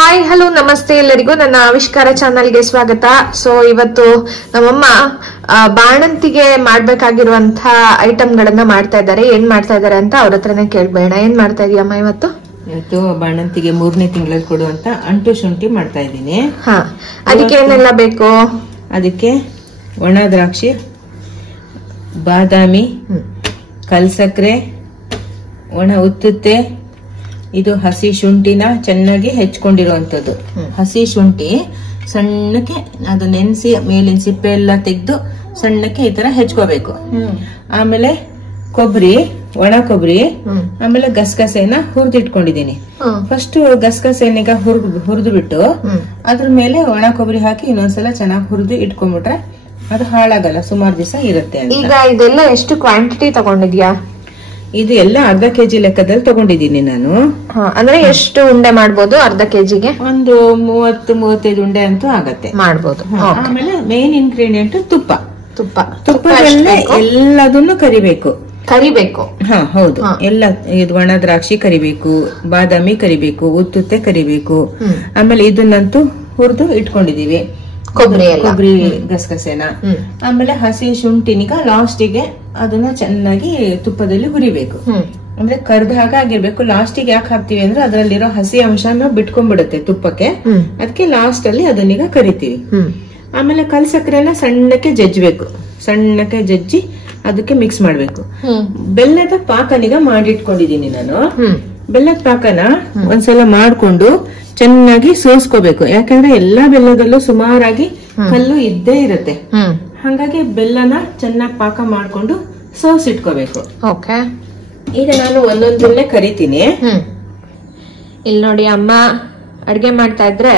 Hi hello ನಮಸ್ತೆ ಎಲ್ಲರಿಗೂ ನನ್ನ ಆವಿಷ್ಕಾರ ಚಾನಲ್ಗೆ ಸ್ವಾಗತ. ಸೊ ಇವತ್ತು ನಮ್ಮಮ್ಮ ಬಾಣಂತಿಗೆ ಮಾಡ್ಬೇಕಾಗಿರುವಂತ ಐಟಮ್ ಗಳನ್ನ ಮಾಡ್ತಾ ಇದ್ದಾರೆ. ಏನ್ ಮಾಡ್ತಾ ಇದ್ದಾರೆ ಅಂತ ಅವ್ರ ಹತ್ರನೇ ಕೇಳ್ಬೇಡ. ಏನ್ ಮಾಡ್ತಾ ಇದೀಯಮ್ಮ ಇವತ್ತು? ಇವತ್ತು ಬಾಣಂತಿಗೆ 3ನೇ ತಿಂಗಳಲ್ಲಿ ಕೊಡುವಂತ ಅಂಟು ಶುಂಠಿ ಮಾಡ್ತಾ ಇದ್ದೀನಿ. ಅದಕ್ಕೆ ಏನೆಲ್ಲ ಬೇಕು? ಅದಕ್ಕೆ ಒಣ ದ್ರಾಕ್ಷಿ, ಬಾದಾಮಿ, ಕಲ್ಸಕ್ರೆ, ಒಣ ಉತ್ತುತ್ತೆ, ಇದು ಹಸಿ ಶುಂಠಿನ ಚೆನ್ನಾಗಿ ಹೆಚ್ಕೊಂಡಿರುವಂತದ್ದು. ಹಸಿ ಶುಂಠಿ ಸಣ್ಣಕ್ಕೆ ಅದು ನೆನೆಸಿ ಮೇಲಿನ ಸಿಪ್ಪೆ ಎಲ್ಲ ತೆಗೆದು ಸಣ್ಣಕ್ಕೆ ಈ ತರ ಹೆಚ್ಕೋಬೇಕು. ಆಮೇಲೆ ಕೊಬ್ಬರಿ, ಒಣ ಕೊಬ್ಬರಿ, ಆಮೇಲೆ ಗಸಗಸೆನ ಹುರಿದಿಟ್ಕೊಂಡಿದೀನಿ. ಫಸ್ಟ್ ಗಸಗಸೆನೀಗ ಹುರಿದು ಬಿಟ್ಟು ಅದ್ರ ಮೇಲೆ ಒಣ ಕೊಬ್ಬರಿ ಹಾಕಿ ಇನ್ನೊಂದ್ಸಲ ಚೆನ್ನಾಗಿ ಹುರಿದು ಇಟ್ಕೊಂಡ್ಬಿಟ್ರೆ ಅದು ಹಾಳಾಗಲ್ಲ, ಸುಮಾರು ದಿವಸ ಇರುತ್ತೆ. ಈಗ ಇದೆಲ್ಲ ಎಷ್ಟು ಕ್ವಾಂಟಿಟಿ ತಗೊಂಡಿದ್ಯಾ? ಇದು ಎಲ್ಲ ಅರ್ಧ ಕೆಜಿ ಲೆಕ್ಕದಲ್ಲಿ ತಗೊಂಡಿದ್ದೀನಿ ನಾನು. ಅಂದ್ರೆ ಎಷ್ಟು ಉಂಡೆ ಮಾಡ್ಬೋದು? ಅರ್ಧ ಕೆಜಿಗೆ ಒಂದು 30-35 ಉಂಡೆ ಅಂತೂ ಆಗತ್ತೆ ಮಾಡ್ಬೋದು. ಆಮೇಲೆ ಮೇನ್ ಇಂಗ್ರೀಡಿಯೆಂಟ್ ತುಪ್ಪ. ತುಪ್ಪದಲ್ಲೇ ಎಲ್ಲದನ್ನು ಕರಿಬೇಕು. ಹೌದು, ಎಲ್ಲ ಇದು ಒಣ ದ್ರಾಕ್ಷಿ ಕರಿಬೇಕು, ಬಾದಾಮಿ ಕರಿಬೇಕು, ಉತ್ತುತ್ತೆ ಕರಿಬೇಕು. ಆಮೇಲೆ ಇದನ್ನಂತೂ ಹುರಿದು ಇಟ್ಕೊಂಡಿದೀವಿ, ಕೊಬ್ಬರಿ ಗಸಗಸೆನ. ಆಮೇಲೆ ಹಸಿ ಶುಂಠಿನಿಗ ಲಾಸ್ಟಿಗೆ ಅದನ್ನ ಚೆನ್ನಾಗಿ ತುಪ್ಪದಲ್ಲಿ ಹುರಿಬೇಕು. ಅಂದ್ರೆ ಕರ್ದ ಹಾಗೆ ಆಗಿರ್ಬೇಕು. ಲಾಸ್ಟಿಗೆ ಯಾಕೆ ಹಾಕ್ತಿವಿ ಅಂದ್ರೆ ಅದರಲ್ಲಿರೋ ಹಸಿ ಅಂಶನ ಬಿಟ್ಕೊಂಡ್ಬಿಡುತ್ತೆ ತುಪ್ಪಕ್ಕೆ, ಅದಕ್ಕೆ ಲಾಸ್ಟ್ ಅಲ್ಲಿ ಅದನ್ನೀಗ ಕರಿತೀವಿ. ಆಮೇಲೆ ಕಲ್ಸಕ್ರೆನ ಸಣ್ಣಕ್ಕೆ ಜಜ್ಬೇಕು, ಸಣ್ಣಕ್ಕೆ ಜಜ್ಜಿ ಅದಕ್ಕೆ ಮಿಕ್ಸ್ ಮಾಡ್ಬೇಕು. ಬೆಲ್ಲದ ಪಾಕನೀಗ ಮಾಡಿಟ್ಕೊಂಡಿದೀನಿ ನಾನು. ಬೆಲ್ಲದ ಪಾಕನ ಒಂದ್ಸಲ ಮಾಡ್ಕೊಂಡು ಚೆನ್ನಾಗಿ ಸೋಸ್ಕೋಬೇಕು. ಯಾಕಂದ್ರೆ ಎಲ್ಲಾ ಬೆಲ್ಲದಲ್ಲೂ ಸುಮಾರಾಗಿ ಕಲ್ಲು ಇದ್ದೇ ಇರುತ್ತೆ. ಹಾಗಾಗಿ ಬೆಲ್ಲನ ಚೆನ್ನಾಗಿ ಪಾಕ ಮಾಡ್ಕೊಂಡು ಸೋಸಿಟ್ಕೋಬೇಕು. ಈಗ ನಾನು ಒಂದೊಂದನ್ನೇ ಕರಿತೀನಿ. ಇಲ್ಲಿ ನೋಡಿ, ಅಮ್ಮ ಅಡ್ಗೆ ಮಾಡ್ತಾ ಇದ್ರೆ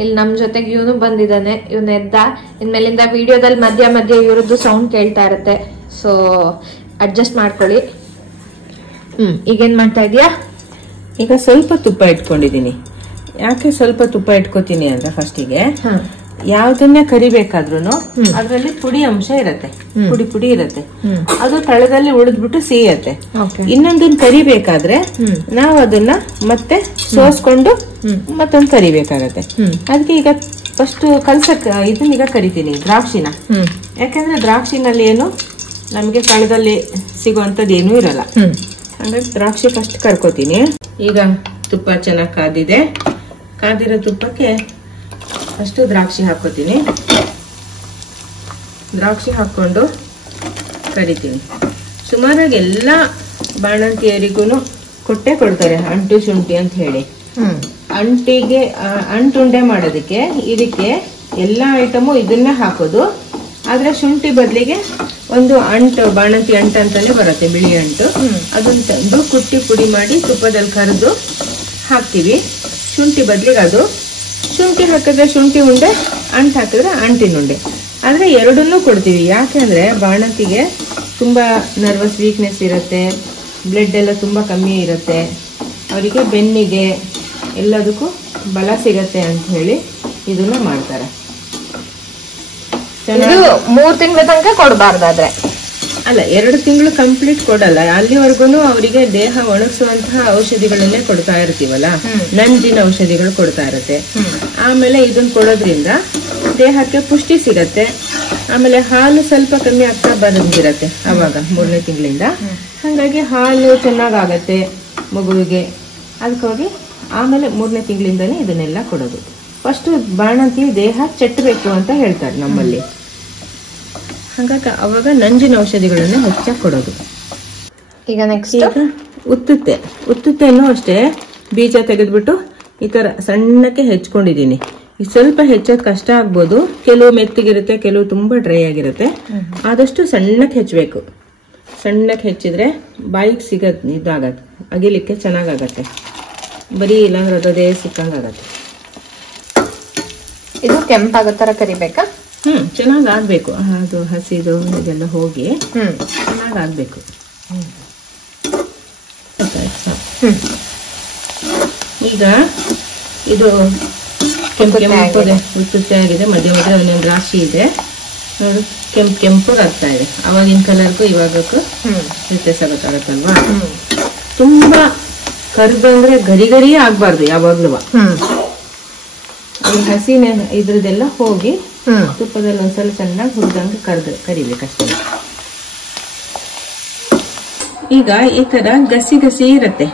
ಇಲ್ಲಿ ನಮ್ ಜೊತೆಗೆ ಇವನು ಬಂದಿದ್ದಾನೆ. ಇವನ್ ಎದ್ದ. ಇನ್ಮೇಲಿಂದ ವಿಡಿಯೋದಲ್ಲಿ ಮಧ್ಯ ಮಧ್ಯ ಇವ್ರದ್ದು ಸೌಂಡ್ ಕೇಳ್ತಾ ಇರುತ್ತೆ. ಸೊ ಅಡ್ಜಸ್ಟ್ ಮಾಡ್ಕೊಳ್ಳಿ. ಈಗೇನ್ ಮಾಡ್ತಾ ಇದೀಯಾ? ಈಗ ಸ್ವಲ್ಪ ತುಪ್ಪ ಇಟ್ಕೊಂಡಿದೀನಿ. ಯಾಕೆ ಸ್ವಲ್ಪ ತುಪ್ಪ ಇಟ್ಕೋತೀನಿ ಅಂದ್ರೆ ಫಸ್ಟಿಗೆ ಯಾವ್ದನ್ನೇ ಕರಿಬೇಕಾದ್ರೂ ಅದ್ರಲ್ಲಿ ಪುಡಿ ಅಂಶ ಇರತ್ತೆ, ಪುಡಿ ಇರತ್ತೆ. ಅದು ತಳದಲ್ಲಿ ಉಳಿದ್ಬಿಟ್ಟು ಸಿಹಿಯತ್ತೆ. ಇನ್ನೊಂದನ್ನ ಕರಿಬೇಕಾದ್ರೆ ನಾವು ಅದನ್ನ ಮತ್ತೆ ಸೋಸ್ಕೊಂಡು ಮತ್ತೊಂದು ಕರಿಬೇಕಾಗತ್ತೆ. ಅದಕ್ಕೆ ಈಗ ಫಸ್ಟ್ ಇದನ್ನೀಗ ಕರಿತೀನಿ ದ್ರಾಕ್ಷಿನ. ಯಾಕಂದ್ರೆ ದ್ರಾಕ್ಷಿನಲ್ಲಿ ಏನು ನಮ್ಗೆ ತಳದಲ್ಲಿ ಸಿಗುವಂತದ್ದು ಏನೂ ಇರಲ್ಲ. ಹಾಗಾಗಿ ದ್ರಾಕ್ಷಿ ಫಸ್ಟ್ ಕರ್ಕೋತೀನಿ. ಈಗ ತುಪ್ಪ ಚೆನ್ನಾಗಿ ಕಾದಿದೆ. ಕಾದಿರೋ ತುಪ್ಪಕ್ಕೆ ಫಸ್ಟ್ ದ್ರಾಕ್ಷಿ ಹಾಕೋತೀನಿ. ದ್ರಾಕ್ಷಿ ಹಾಕೊಂಡು ಕರಿತೀನಿ. ಸುಮಾರಾಗಿ ಎಲ್ಲ ಬಾಣಂತಿಯರಿಗೂ ಕೊಟ್ಟೆ ಕೊಡ್ತಾರೆ ಅಂಟು ಶುಂಠಿ ಅಂತ ಹೇಳಿ. ಅಂಟಿಗೆ ಅಂಟುಂಡೆ ಮಾಡೋದಕ್ಕೆ ಇದಕ್ಕೆ ಎಲ್ಲಾ ಐಟಮು ಇದನ್ನೇ ಹಾಕೋದು. ಆದ್ರೆ ಶುಂಠಿ ಬದಲಿಗೆ ಒಂದು ಅಂಟು, ಬಾಣಂತಿ ಅಂಟು ಅಂತಾನೆ ಬರುತ್ತೆ, ಬಿಳಿ ಅಂಟು. ಅದನ್ನ ತಂದು ಕುಟ್ಟಿ ಪುಡಿ ಮಾಡಿ ತುಪ್ಪದಲ್ಲಿ ಕರೆದು ಹಾಕ್ತಿವಿ. ಶುಂಠಿ ಬದಲಿಗೆ ಅದು. ಶುಂಠಿ ಹಾಕಿದ್ರೆ ಶುಂಠಿ ಉಂಡೆ, ಅಂಟು ಹಾಕಿದ್ರೆ ಅಂಟಿನ ಉಂಡೆ. ಆದ್ರೆ ಎರಡನ್ನೂ ಕೊಡ್ತೀವಿ. ಯಾಕೆಂದ್ರೆ ಬಾಣಂತಿಗೆ ತುಂಬಾ ನರ್ವಸ್ ವೀಕ್ನೆಸ್ ಇರುತ್ತೆ, ಬ್ಲಡ್ ಎಲ್ಲ ತುಂಬಾ ಕಮ್ಮಿ ಇರುತ್ತೆ. ಅವರಿಗೆ ಬೆನ್ನಿಗೆ ಎಲ್ಲದಕ್ಕೂ ಬಲ ಸಿಗತ್ತೆ ಅಂತ ಹೇಳಿ ಇದನ್ನ ಮಾಡ್ತಾರೆ. 3 ತಿಂಗಳ ತನಕ ಕೊಡಬಾರ್ದಾದ್ರೆ ಅಲ್ಲ, 2 ತಿಂಗಳು ಕಂಪ್ಲೀಟ್ ಕೊಡಲ್ಲ. ಅಲ್ಲಿವರೆಗೂ ಅವರಿಗೆ ದೇಹ ಒಣಗಿಸುವಂತಹ ಔಷಧಿಗಳನ್ನೇ ಕೊಡ್ತಾ ಇರ್ತೀವಲ್ಲ, ನಂಜಿನ ಔಷಧಿಗಳು ಕೊಡ್ತಾ ಇರುತ್ತೆ. ಆಮೇಲೆ ಇದನ್ನ ಕೊಡೋದ್ರಿಂದ ದೇಹಕ್ಕೆ ಪುಷ್ಟಿ ಸಿಗತ್ತೆ. ಆಮೇಲೆ ಹಾಲು ಸ್ವಲ್ಪ ಕಮ್ಮಿ ಆಗ್ತಾ ಬಂದಿರತ್ತೆ ಅವಾಗ 3ನೇ ತಿಂಗಳಿಂದ. ಹಾಗಾಗಿ ಹಾಲು ಚೆನ್ನಾಗಾಗತ್ತೆ ಮಗುವಿಗೆ. ಅದಕ್ಕಾಗಿ ಆಮೇಲೆ 3ನೇ ತಿಂಗಳಿಂದಾನೇ ಇದನ್ನೆಲ್ಲ ಕೊಡೋದು. ಫಸ್ಟ್ ಬಾಣಂತಿ ದೇಹ ಚೆಟ್ಟಬೇಕು ಅಂತ ಹೇಳ್ತಾರೆ ನಮ್ಮಲ್ಲಿ. ಹಾಗಾಗಿ ಅವಾಗ ನಂಜಿನ ಔಷಧಿಗಳನ್ನ ಹೆಚ್ಚಾಗಿ ಕೊಡೋದು. ಈಗ ನೆಕ್ಸ್ಟ್ ಉತ್ತುತ್ತೆನೂ ಅಷ್ಟೇ ಬೀಜ ತೆಗೆದ್ಬಿಟ್ಟು ಈ ತರ ಸಣ್ಣಕ್ಕೆ ಹೆಚ್ಕೊಂಡಿದೀನಿ. ಸ್ವಲ್ಪ ಹೆಚ್ಚೋದ್ ಕಷ್ಟ ಆಗ್ಬೋದು, ಕೆಲವು ಮೆತ್ತಗಿರುತ್ತೆ, ಕೆಲವು ತುಂಬಾ ಡ್ರೈ ಆಗಿರುತ್ತೆ. ಆದಷ್ಟು ಸಣ್ಣಕ್ಕೆ ಹೆಚ್ಚಬೇಕು. ಸಣ್ಣಕ್ಕೆ ಹೆಚ್ಚಿದ್ರೆ ಬಾಯಿಗೆ ಇದಾಗತ್ತೆ, ಅಗಿಲಿಕ್ಕೆ ಚೆನ್ನಾಗತ್ತೆ. ಬರೀ ಇಲ್ಲಾಂದ್ರೆ ಅದೇ ಸಿಕ್ಕಂಗಾಗತ್ತೆ. ಇದು ಕೆಂಪಾಗೋ ತರ ಕರಿಬೇಕಾ? ಚೆನ್ನಾಗ್ ಆಗ್ಬೇಕು. ಅದು ಹಸಿದು ಇದೆಲ್ಲ ಹೋಗಿ ಚೆನ್ನಾಗ್ ಆಗ್ಬೇಕು. ಈಗ ಇದು ಉತ್ತುತ್ತೆ ಆಗಿದೆ, ಮಧ್ಯ ಮಧ್ಯ ಒಂದೊಂದು ರಾಶಿ ಇದೆ ನೋಡು, ಕೆಂಪಗೆ ಆಗ್ತಾ ಇದೆ. ಅವಾಗಿನ ಕಲರ್ಗೂ ಇವಾಗಕ್ಕೂ ವ್ಯತ್ಯಾಸ ಗೊತ್ತಾಗತ್ತಲ್ವಾ? ತುಂಬಾ ಕರ್ದು ಅಂದ್ರೆ ಗರಿ ಗರಿಯೇ ಆಗ್ಬಾರ್ದು ಯಾವಾಗ್ಲೂ. ಈ ಹಸಿ ಇದ್ರದೆಲ್ಲ ಹೋಗಿ ತುಪ್ಪದಲ್ಲಿ ಒಂದ್ಸಲ ಚೆನ್ನಾಗಿ ಹುರಿದಂಗೆ ಕರಿಬೇಕಷ್ಟೇ. ಈಗ ಈ ತರ ಗಸಿ ಗಸಿ ಇರತ್ತೆ.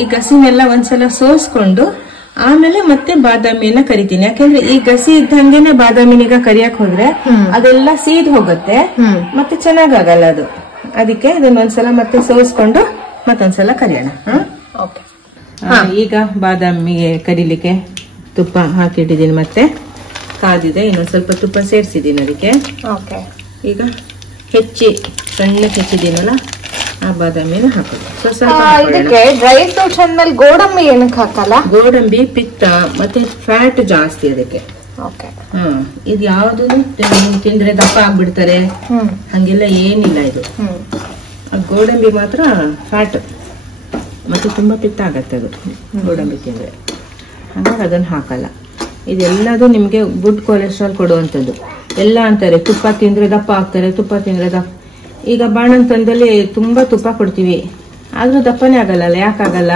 ಈ ಗಸಿನೆಲ್ಲ ಒಂದ್ಸಲ ಸೋಸ್ಕೊಂಡು ಆಮೇಲೆ ಮತ್ತೆ ಬಾದಾಮಿಯನ್ನ ಕರಿತೀನಿ. ಯಾಕಂದ್ರೆ ಈ ಗಸಿ ಇದ್ದಂಗೆನೆ ಬಾದಾಮಿನೀಗ ಕರಿಯಕ್ ಹೋದ್ರೆ ಅದೆಲ್ಲ ಸೀದ್ ಹೋಗುತ್ತೆ, ಮತ್ತೆ ಚೆನ್ನಾಗಲ್ಲ ಅದು. ಅದಕ್ಕೆ ಇದನ್ನ ಒಂದ್ಸಲ ಮತ್ತೆ ಸೋಸ್ಕೊಂಡು ಮತ್ತೊಂದ್ಸಲ ಕರಿಯೋಣ. ಈಗ ಬಾದಾಮಿಗೆ ಕರಿಲಿಕ್ಕೆ ತುಪ್ಪ ಹಾಕಿಟ್ಟಿದ್ದೀನಿ, ಮತ್ತೆ ಕಾದಿದೆ. ಇನ್ನೊಂದ್ ಸ್ವಲ್ಪ ತುಪ್ಪ ಸೇರಿಸಿದ್ದೀನಿ ಅದಕ್ಕೆ. ಈಗ ಸಣ್ಣಕ್ಕೆ ಹೆಚ್ಚಿದ್ದೀನಲ್ಲ ಆ ಬಾದಾಮಿನ ಹಾಕೋದು. ಡ್ರೈ ಫ್ರೂಟ್ಸ್ ಅಂದ್ಮೇಲೆ ಗೋಡಂಬಿ ಏನಕ್ಕೆ ಹಾಕಲ್ಲ? ಗೋಡಂಬಿ ಪಿತ್ತ ಮತ್ತೆ ಫ್ಯಾಟ್ ಜಾಸ್ತಿ ಅದಕ್ಕೆ. ಇದು ಯಾವ್ದು ತಿಂದ್ರೆ ದಪ್ಪ ಆಗ್ಬಿಡ್ತಾರೆ ಹಂಗೆಲ್ಲ ಏನಿಲ್ಲ. ಇದು ಗೋಡಂಬಿ ಮಾತ್ರ ಫ್ಯಾಟ್ ಮತ್ತೆ ತುಂಬಾ ಪಿತ್ತ ಆಗತ್ತೆ ಅದು ಗೋಡಂಬಿ ತಿಂದ್ರೆ, ಹಾಗಾಗಿ ಅದನ್ನ ಹಾಕಲ್ಲ. ಇದೆಲ್ಲದು ನಿಮ್ಗೆ ಗುಡ್ ಕೊಲೆಸ್ಟ್ರಾಲ್ ಕೊಡುವಂಥದ್ದು. ಎಲ್ಲ ಅಂತಾರೆ ತುಪ್ಪ ತಿಂದ್ರೆ ದಪ್ಪ ಆಗ್ತಾರೆ, ತುಪ್ಪ ತಿಂದ್ರೆ ದಪ್ಪ. ಈಗ ಬಾಣಂತನದಲ್ಲಿ ತುಂಬಾ ತುಪ್ಪ ಕೊಡ್ತೀವಿ, ಆದ್ರೂ ದಪ್ಪನೇ ಆಗಲ್ಲ. ಯಾಕಾಗಲ್ಲ?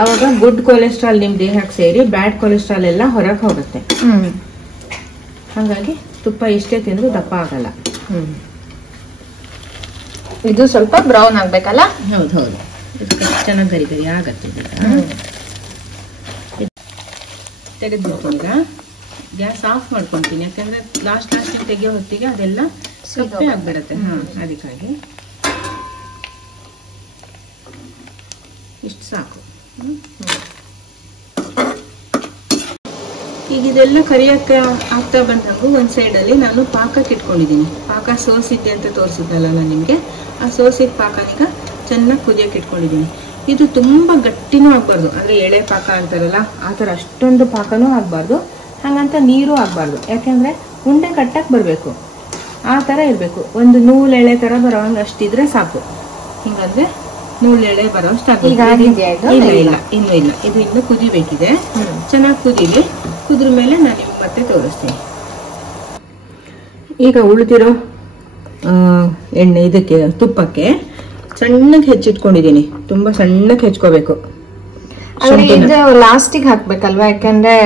ಅವಾಗ ಗುಡ್ ಕೊಲೆಸ್ಟ್ರಾಲ್ ನಿಮ್ ದೇಹಕ್ಕೆ ಸೇರಿ ಬ್ಯಾಡ್ ಕೊಲೆಸ್ಟ್ರಾಲ್ ಎಲ್ಲ ಹೊರಗೆ ಹೋಗುತ್ತೆ. ಹಾಗಾಗಿ ತುಪ್ಪ ಇಷ್ಟೇ ತಿಂದ್ರು ದಪ್ಪ ಆಗಲ್ಲ. ಇದು ಸ್ವಲ್ಪ ಬ್ರೌನ್ ಆಗ್ಬೇಕಲ್ಲ? ಹೌದು, ಚೆನ್ನಾಗಿ ಗರಿ ಗರಿ ಆಗತ್ತೆ. ತೆಗೆದ್ಬಿಡ್ತೀಗ ಗ್ಯಾಸ್ ಆಫ್ ಮಾಡ್ಕೊಂತೀನಿ, ಯಾಕಂದ್ರೆ ಲಾಸ್ಟ್ ತೆಗಿಯೋ ಹೊತ್ತಿಗೆ ಅದೆಲ್ಲ ಸಪ್ಪೆ ಆಗ್ಬಿಡತ್ತೆ. ಅದಕ್ಕಾಗಿ ಇಷ್ಟು ಸಾಕು. ಈಗ ಇದೆಲ್ಲ ಕರಿಯಕ್ಕೆ ಆಗ್ತಾ ಬಂದಾಗ ಒಂದ್ ಸೈಡ್ ಅಲ್ಲಿ ನಾನು ಪಾಕಕ್ಕೆ ಇಟ್ಕೊಂಡಿದ್ದೀನಿ. ಪಾಕ ಸೋಸಿದ್ದೆ ಅಂತ ತೋರಿಸಿದ್ದಲ್ಲ ನಾನು ನಿಮ್ಗೆ, ಆ ಸೋಸಿದ ಪಾಕನೀಗ ಚೆನ್ನಾಗಿ ಕುದಿಯಕ್ಕೆ ಇಟ್ಕೊಂಡಿದ್ದೀನಿ. ಇದು ತುಂಬಾ ಗಟ್ಟಿನೂ ಆಗ್ಬಾರ್ದು, ಅಂದ್ರೆ ಎಳೆ ಪಾಕ ಅಂತಾರಲ್ಲ ಆತರ ಅಷ್ಟೊಂದು ಪಾಕನೂ ಆಗ್ಬಾರ್ದು, ಹಂಗಂತ ನೀರು ಆಗ್ಬಾರ್ದು. ಯಾಕಂದ್ರೆ ಉಂಡೆ ಕಟ್ಟಕ್ ಬರ್ಬೇಕು, ಆ ತರ ಇರ್ಬೇಕು. ಒಂದು ನೂಲ್ ಎಳೆ ತರ ಬರೋಂಗ್ ಅಷ್ಟಿದ್ರೆ ಸಾಕು. ಹಿಂಗಂದ್ರೆ ನೂಲ್ ಎಳೆ ಬರೋಷ್ಟಾಗ ಇನ್ನೂ ಇಲ್ಲ. ಇದು ಇನ್ನು ಕುದಿಬೇಕಿದೆ, ಚೆನ್ನಾಗಿ ಕುದೀಲಿ. ಕುದ್ರ ಮೇಲೆ ನಾನು ನಿಮ್ಗೆ ಮತ್ತೆ ತೋರಿಸ್ತೀನಿ. ಈಗ ಉಳಿದಿರೋ ಎಣ್ಣೆ ಇದಕ್ಕೆ ತುಪ್ಪಕ್ಕೆ ಸಣ್ಣಗೆ ಹೆಚ್ಚಿಟ್ಕೊಂಡಿದ್ದೀನಿ. ತುಂಬಾ ಸಣ್ಣಗೆ ಹೆಚ್ಕೋಬೇಕು. ಲಾಸ್ಟಿಗೆ ಹಾಕ್ಬೇಕಲ್ವಾ? ಯಾಕಂದ್ರೆ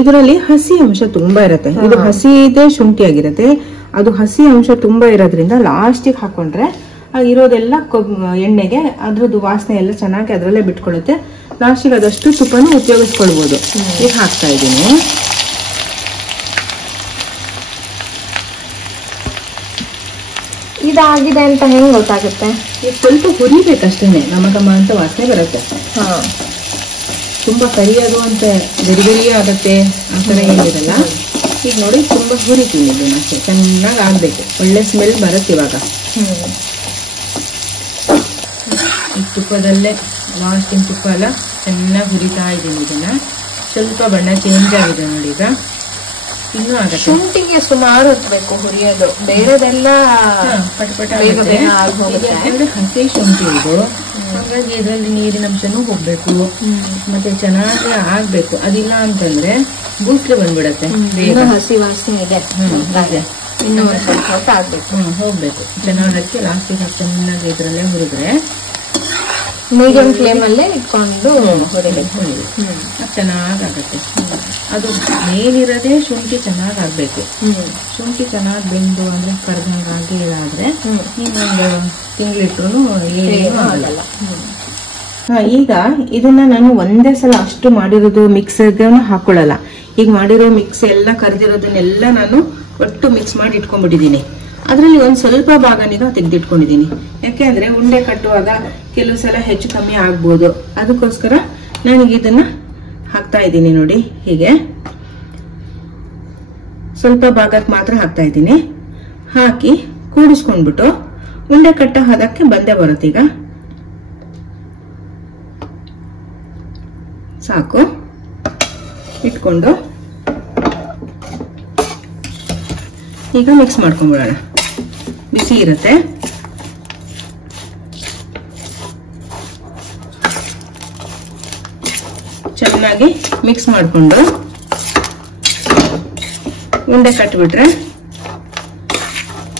ಇದರಲ್ಲಿ ಹಸಿ ಅಂಶ ತುಂಬಾ ಇರತ್ತೆ. ಇದು ಹಸಿದೇ ಶುಂಠಿ ಆಗಿರತ್ತೆ. ಅದು ಹಸಿ ಅಂಶ ತುಂಬಾ ಇರೋದ್ರಿಂದ ಲಾಸ್ಟಿಗೆ ಹಾಕೊಂಡ್ರೆ ಇರೋದೆಲ್ಲ ಎಣ್ಣೆಗೆ ಅದ್ರದ್ದು ವಾಸನೆ ಎಲ್ಲ ಚೆನ್ನಾಗಿ ಅದರಲ್ಲೇ ಬಿಟ್ಕೊಳ್ಳುತ್ತೆ. ಲಾಸ್ಟಿಗೆ ಅದಷ್ಟು ತುಪ್ಪನೂ ಉಪಯೋಗಿಸ್ಕೊಳ್ಬಹುದು. ಈಗ ಹಾಕ್ತಾ ಇದ್ದೀನಿ. ಇದಾಗಿದೆ ಅಂತ ಹೆಂಗ್ ಗೊತ್ತಾಗುತ್ತೆ? ಈಗ ಸ್ವಲ್ಪ ಹುರಿಬೇಕಷ್ಟೇನೆ, ಘಮ ಅಂತ ವಾಸನೆ ಬರುತ್ತೆ. ತುಂಬಾ ಕರಿಯೋದು ಅಂತ ಗರಿ ಆಗತ್ತೆ ಆ ತರ ಏನಿರಲ್ಲ. ಈಗ ನೋಡಿ ತುಂಬಾ ಹುರಿತೀನಿ ಇದನ್ನ, ಅಷ್ಟೇ ಚೆನ್ನಾಗಿ ಆಗ್ಬೇಕು. ಒಳ್ಳೆ ಸ್ಮೆಲ್ ಬರುತ್ತೆ ಇವಾಗ. ಈ ತುಪ್ಪದಲ್ಲೇ ಲಾಸ್ಟಿನ ತುಪ್ಪ ಎಲ್ಲ ಚೆನ್ನಾಗಿ ಹುರಿತಾ ಇದ್ದೀನಿ. ಇದನ್ನ ಸ್ವಲ್ಪ ಬಣ್ಣ ಚೇಂಜ್ ಆಗಿದೆ ನೋಡಿ. ಈಗ ಇನ್ನೂ ಆಗತ್ತೆ. ಶುಂಠಿಗೆ ಸುಮಾರು ಹೊತ್ಬೇಕು ಹುರಿಯೋದು, ಬೇರೆದೆಲ್ಲ ಪಟಪಟ ಹಸಿ ಶುಂಠಿ ಇದು. ಹಾಗಾಗಿ ಇದರಲ್ಲಿ ನೀರಿನ ಅಂಶನೂ ಹೋಗ್ಬೇಕು, ಮತ್ತೆ ಚೆನ್ನಾಗಿ ಆಗ್ಬೇಕು. ಅದಿಲ್ಲ ಅಂತಂದ್ರೆ ಬೂಟ್ಲೆ ಬಂದ್ಬಿಡತ್ತೆ, ಹಸಿ ವಾಸನೆ ಇದೆ. ಇನ್ನು ಒಂದ್ ಸ್ವಲ್ಪ ಹೊತ್ತು ಆಗ್ಬೇಕು, ಹೋಗ್ಬೇಕು. ಚೆನ್ನಾಗಿ ಲಾಸ್ಟಿಗೆ ಚೆನ್ನಾಗಿ ಇದ್ರಲ್ಲೇ ಹುರಿದ್ರೆ ಮೀಡಿಯಂ ಫ್ಲೇಮ್ ಅಲ್ಲೇ ಇಟ್ಕೊಂಡು ಹೊಡಿಬೇಕು. ಚೆನ್ನಾಗಾಗತ್ತೆ. ಅದು ಮೇಲಿರೋದೇ ಶುಂಠಿ ಚೆನ್ನಾಗ್ ಆಗ್ಬೇಕು. ಶುಂಠಿ ಚೆನ್ನಾಗಿ ಬೆಂದು ಅಂದ್ರೆ ಕರ್ದಂಗಾಗಿ ಇದಾದ್ರೆ ಇನ್ನೊಂದು ತಿಂಗಳಿಟ್ರು ಏನೂ ಆಗಲ್ಲ. ಈಗ ಇದನ್ನ ನಾನು ಒಂದೇ ಸಲ ಅಷ್ಟು ಮಾಡಿರೋದು ಮಿಕ್ಸರ್ಗೆ ಹಾಕೊಳ್ಳಲ್ಲ. ಈಗ ಮಾಡಿರೋ ಮಿಕ್ಸ್ ಎಲ್ಲ ಕರ್ದಿರೋದನ್ನೆಲ್ಲ ನಾನು ಒಟ್ಟು ಮಿಕ್ಸ್ ಮಾಡಿ ಇಟ್ಕೊಂಡ್ಬಿಟ್ಟಿದ್ದೀನಿ. ಅದ್ರಲ್ಲಿ ಒಂದ್ ಸ್ವಲ್ಪ ಭಾಗನೀಗ ತೆಗೆದಿಟ್ಕೊಂಡಿದ್ದೀನಿ. ಯಾಕೆ ಅಂದ್ರೆ ಉಂಡೆ ಕಟ್ಟುವಾಗ ಕೆಲವು ಸಲ ಹೆಚ್ಚು ಕಮ್ಮಿ ಆಗ್ಬೋದು. ಅದಕ್ಕೋಸ್ಕರ ನನಗೆ ಇದನ್ನ ಹಾಕ್ತಾ ಇದ್ದೀನಿ. ನೋಡಿ, ಹೀಗೆ ಸ್ವಲ್ಪ ಭಾಗಕ್ಕೆ ಮಾತ್ರ ಹಾಕ್ತಾ ಇದ್ದೀನಿ. ಹಾಕಿ ಕೂಡಿಸ್ಕೊಂಡ್ಬಿಟ್ಟು ಉಂಡೆ ಕಟ್ಟ ಹದಕ್ಕೆ ಬಂದೇ ಬರುತ್ತೆ. ಈಗ ಸಾಕು. ಇಟ್ಕೊಂಡು ಈಗ ಮಿಕ್ಸ್ ಮಾಡ್ಕೊಂಡ್ಬಿಡೋಣ. ಬಿಸಿ ಇರುತ್ತೆ. ಚೆನ್ನಾಗಿ ಮಿಕ್ಸ್ ಮಾಡಿಕೊಂಡು ಉಂಡೆ ಕಟ್ಬಿಟ್ರೆ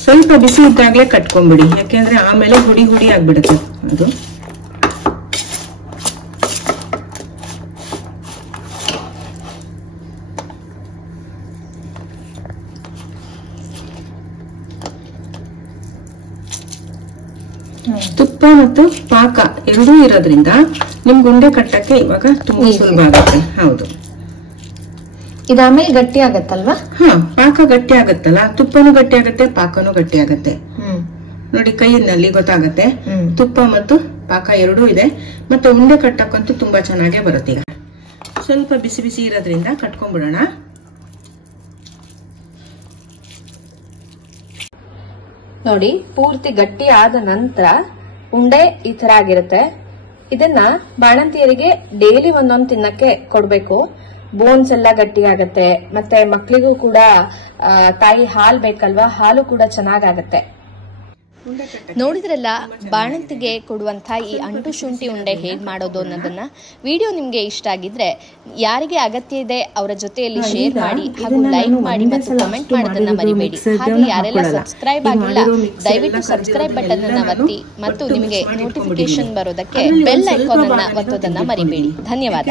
ಸ್ವಲ್ಪ ಬಿಸಿ ಇದ್ದಾಗಲೇ ಕಟ್ಕೊಂಡ್ಬಿಡಿ. ಯಾಕೆಂದ್ರೆ ಆಮೇಲೆ ಹುಡಿ ಹುಡಿ ಆಗ್ಬಿಡುತ್ತೆ ಅದು. ತುಪ್ಪ ಮತ್ತು ಪಾಕ ಎರಡೂ ಇರೋದ್ರಿಂದ ನಿಮ್ಗೆ ಉಂಡೆ ಕಟ್ಟಕ್ಕೆ ಇವಾಗ ತುಂಬಾ ಸುಲಭ ಆಗುತ್ತೆ. ಹೌದು, ಇದಾದ್ಮೇಲೆ ಗಟ್ಟಿ ಆಗತ್ತಲ್ವಾ? ಪಾಕ ಗಟ್ಟಿ ಆಗತ್ತಲ್ಲ, ತುಪ್ಪನೂ ಗಟ್ಟಿ ಆಗತ್ತೆ, ಪಾಕನೂ ಗಟ್ಟಿ ಆಗತ್ತೆ. ನೋಡಿ ಕೈಯಲ್ಲಿ ಗೊತ್ತಾಗತ್ತೆ. ತುಪ್ಪ ಮತ್ತು ಪಾಕ ಎರಡೂ ಇದೆ. ಮತ್ತೆ ಉಂಡೆ ಕಟ್ಟಕ್ಕಂತೂ ತುಂಬಾ ಚೆನ್ನಾಗೇ ಬರುತ್ತೆ. ಈಗ ಸ್ವಲ್ಪ ಬಿಸಿ ಬಿಸಿ ಇರೋದ್ರಿಂದ ಕಟ್ಕೊಂಡ್ಬಿಡೋಣ. ನೋಡಿ, ಪೂರ್ತಿ ಗಟ್ಟಿ ಆದ ನಂತರ ಉಂಡೆ ಈ ತರ ಆಗಿರುತ್ತೆ. ಇದನ್ನ ಬಾಣಂತಿಯರಿಗೆ ಡೈಲಿ ಒಂದೊಂದು ತಿನ್ನಕ್ಕೆ ಕೊಡ್ಬೇಕು. ಬೋನ್ಸ್ ಎಲ್ಲ ಗಟ್ಟಿ ಆಗತ್ತೆ. ಮತ್ತೆ ಮಕ್ಳಿಗೂ ಕೂಡ ತಾಯಿ ಹಾಲು ಬೇಕಲ್ವಾ, ಹಾಲು ಕೂಡ ಚೆನ್ನಾಗಾಗತ್ತೆ. ನೋಡಿದ್ರಲ್ಲ ಬಾಣಂತಿಗೆ ಕೊಡುವಂಥ ಈ ಅಂಟು ಶುಂಠಿ ಉಂಡೆ ಹೇಗೆ ಮಾಡೋದು ಅನ್ನೋದನ್ನ. ವಿಡಿಯೋ ನಿಮಗೆ ಇಷ್ಟ ಆಗಿದ್ರೆ ಯಾರಿಗೆ ಅಗತ್ಯ ಇದೆ ಅವರ ಜೊತೆಯಲ್ಲಿ ಶೇರ್ ಮಾಡಿ ಹಾಗೂ ಲೈಕ್ ಮಾಡಿ ಮತ್ತು ಕಮೆಂಟ್ ಮಾಡೋದನ್ನ ಮರಿಬೇಡಿ. ಹಾಗೆ ಯಾರೆಲ್ಲ ಸಬ್ಸ್ಕ್ರೈಬ್ ಆಗಿಲ್ಲ ದಯವಿಟ್ಟು ಸಬ್ಸ್ಕ್ರೈಬ್ ಬಟನ್ ಅನ್ನ ಒತ್ತಿ ಮತ್ತು ನಿಮಗೆ ನೋಟಿಫಿಕೇಶನ್ ಬರೋದಕ್ಕೆ ಬೆಲ್ ಐಕಾನ್ ಅನ್ನ ಒತ್ತೋದನ್ನ ಮರಿಬೇಡಿ. ಧನ್ಯವಾದ.